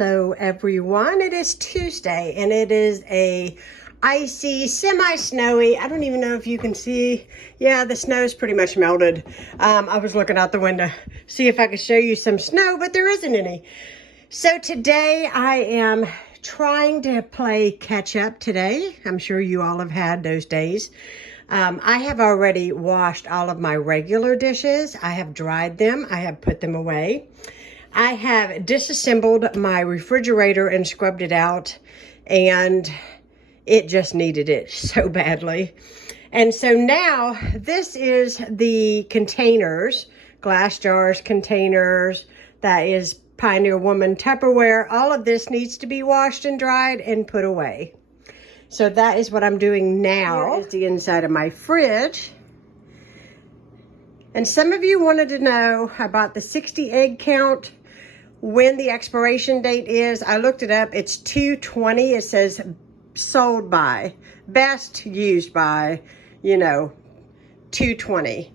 Hello everyone, it is Tuesday and it is a icy, semi-snowy, I don't even know if you can see, yeah, the snow is pretty much melted. I was looking out the window, see if I could show you some snow, but there isn't any. So today I am trying to play catch up today. I'm sure you all have had those days. I have already washed all of my regular dishes. I have dried them, I have put them away. I have disassembled my refrigerator and scrubbed it out, and it just needed it so badly. And so now this is the containers, glass jars, containers, that is Pioneer Woman Tupperware. All of this needs to be washed and dried and put away. So that is what I'm doing now. Here is the inside of my fridge. And some of you wanted to know about the 60 egg count, when the expiration date is. I looked it up. It's 2/20. It says sold by, best used by, 2/20.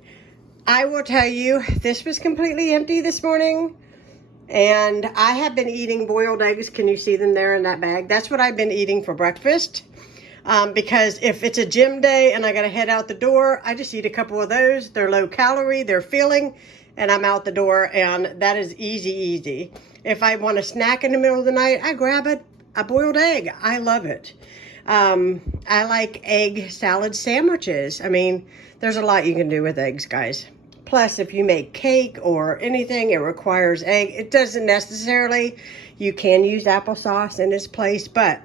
I will tell you, this was completely empty this morning. And I have been eating boiled eggs. Can you see them there in that bag? That's what I've been eating for breakfast. Because if it's a gym day and I got to head out the door, I just eat a couple of those. They're low calorie, they're filling, and I'm out the door, and that is easy. If I want a snack in the middle of the night, I grab a boiled egg. I love it. I like egg salad sandwiches. I mean, there's a lot you can do with eggs, guys. Plus, if you make cake or anything, it requires egg. It doesn't necessarily. You can use applesauce in its place, but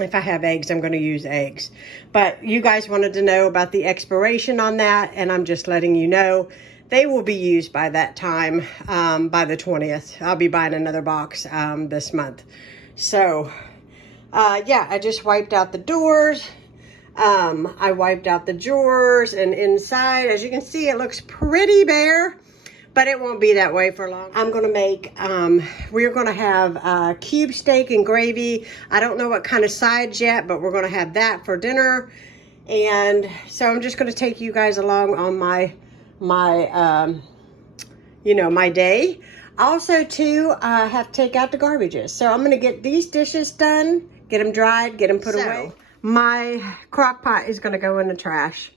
if I have eggs, I'm going to use eggs. But you guys wanted to know about the expiration on that, and I'm just letting you know. They will be used by that time, by the 20th. I'll be buying another box this month. So, yeah, I just wiped out the doors. I wiped out the drawers, and inside, as you can see, it looks pretty bare, but it won't be that way for long. I'm going to make, we're going to have cube steak and gravy. I don't know what kind of sides yet, but we're going to have that for dinner. And so I'm just going to take you guys along on my day. Also, too, I have to take out the garbages. So I'm going to get these dishes done, get them dried, get them put away. My crock pot is going to go in the trash.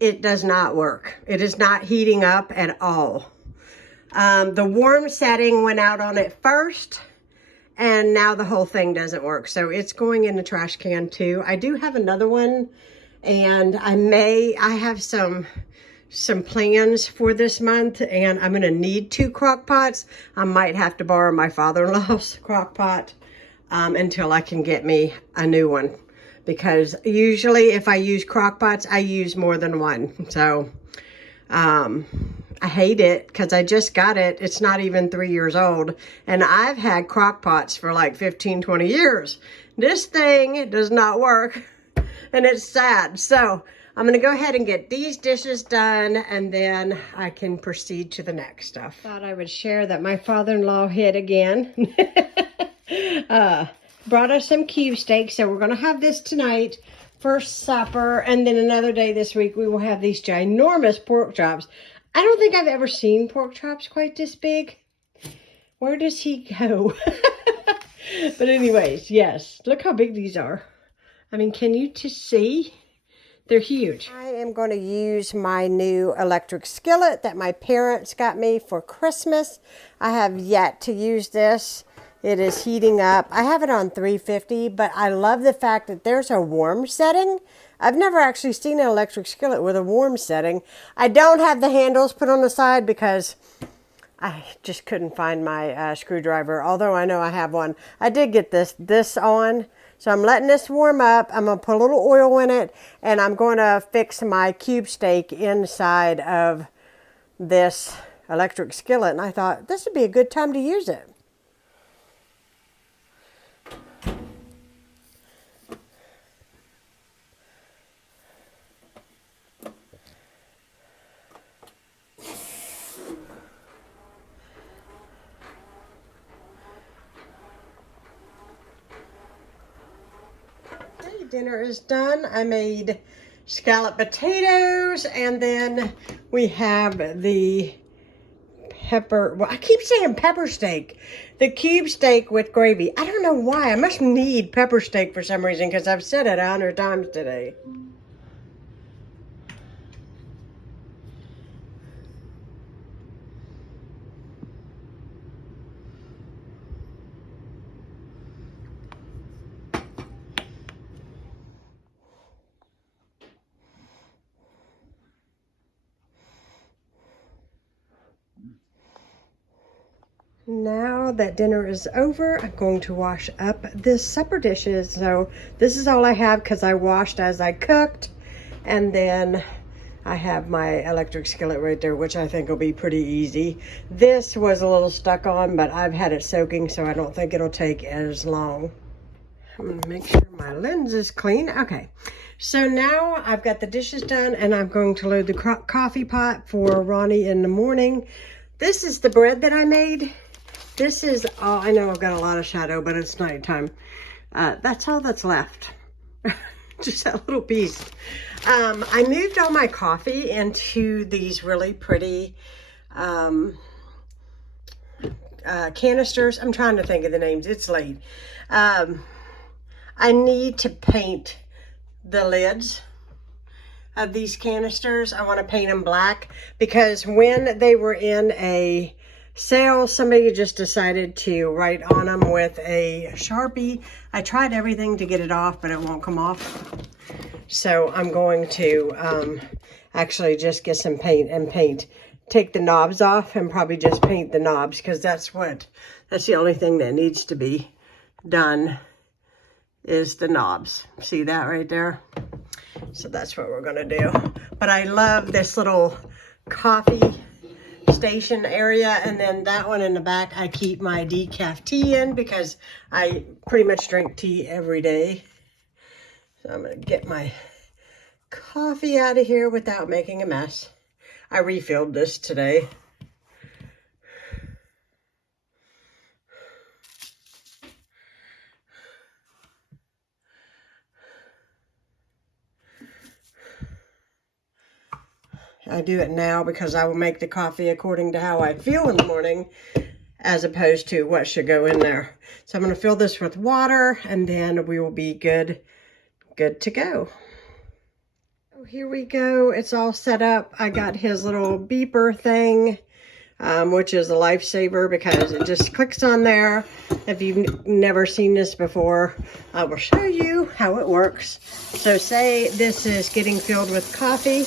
It does not work. It is not heating up at all. The warm setting went out on it first, and now the whole thing doesn't work. So it's going in the trash can too. I do have another one, and I have some plans for this month, and I'm going to need 2 crock pots. I might have to borrow my father-in-law's crock pot until I can get me a new one. Because usually if I use crock pots, I use more than one. So I hate it because I just got it. It's not even 3 years old. And I've had crock pots for like 15, 20 years. This thing does not work. And it's sad. So I'm going to go ahead and get these dishes done, and then I can proceed to the next stuff. Thought I would share that my father-in-law hit again. Brought us some cube steak, so we're going to have this tonight for supper, and then another day this week we will have these ginormous pork chops. I don't think I've ever seen pork chops quite this big. Where does he go? But anyways, yes, look how big these are. I mean, can you just see? They're huge. I am going to use my new electric skillet that my parents got me for Christmas. I have yet to use this. It is heating up. I have it on 350, but I love the fact that there's a warm setting. I've never actually seen an electric skillet with a warm setting. I don't have the handles put on the side because I just couldn't find my screwdriver, although I know I have one. I did get this on, so I'm letting this warm up. I'm going to put a little oil in it, and I'm going to fix my cube steak inside of this electric skillet, and I thought this would be a good time to use it. Dinner is done. I made scalloped potatoes, and then we have the pepper, well, I keep saying pepper steak. The cube steak with gravy. I don't know why. I must need pepper steak for some reason because I've said it 100 times today. Now that dinner is over, I'm going to wash up the supper dishes. So this is all I have because I washed as I cooked. And then I have my electric skillet right there, which I think will be pretty easy. This was a little stuck on, but I've had it soaking, so I don't think it'll take as long. I'm gonna make sure my lens is clean. Okay, so now I've got the dishes done and I'm going to load the coffee pot for Ronnie in the morning. This is the bread that I made. This is all, I know I've got a lot of shadow, but it's nighttime. That's all that's left. Just that little piece. I moved all my coffee into these really pretty canisters. I'm trying to think of the names. It's late. I need to paint the lids of these canisters. I want to paint them black because when they were in a sale, somebody just decided to write on them with a Sharpie. I tried everything to get it off, but it won't come off. So I'm going to actually just get some paint and take the knobs off and probably just paint the knobs because that's the only thing that needs to be done is the knobs. See that right there? So that's what we're gonna do. But I love this little coffee station area, and then that one in the back I keep my decaf tea in because I pretty much drink tea every day. So I'm gonna get my coffee out of here without making a mess. I refilled this today. I do it now because I will make the coffee according to how I feel in the morning as opposed to what should go in there. So I'm going to fill this with water and then we will be good to go. Oh, here we go. It's all set up. I got his little beeper thing, which is a lifesaver because it just clicks on there. If you've never seen this before, I will show you how it works. So say this is getting filled with coffee.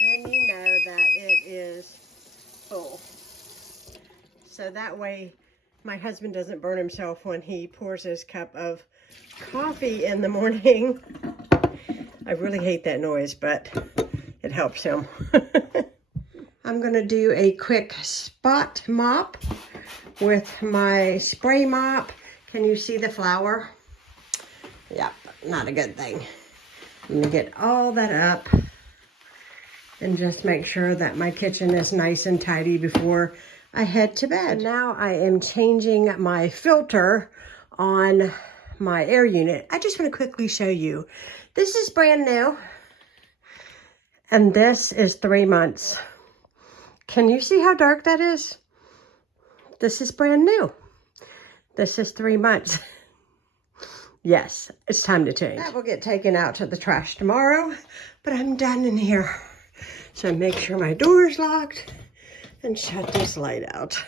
Then you know that it is full. So that way my husband doesn't burn himself when he pours his cup of coffee in the morning. I really hate that noise, but it helps him. I'm gonna do a quick spot mop with my spray mop. Can you see the flour? Yep, not a good thing. I'm gonna get all that up and just make sure that my kitchen is nice and tidy before I head to bed. Now I am changing my filter on my air unit. I just want to quickly show you. This is brand new, and this is 3 months. Can you see how dark that is? This is brand new. This is 3 months. Yes, it's time to change. That will get taken out to the trash tomorrow, but I'm done in here. So make sure my door is locked and shut this light out.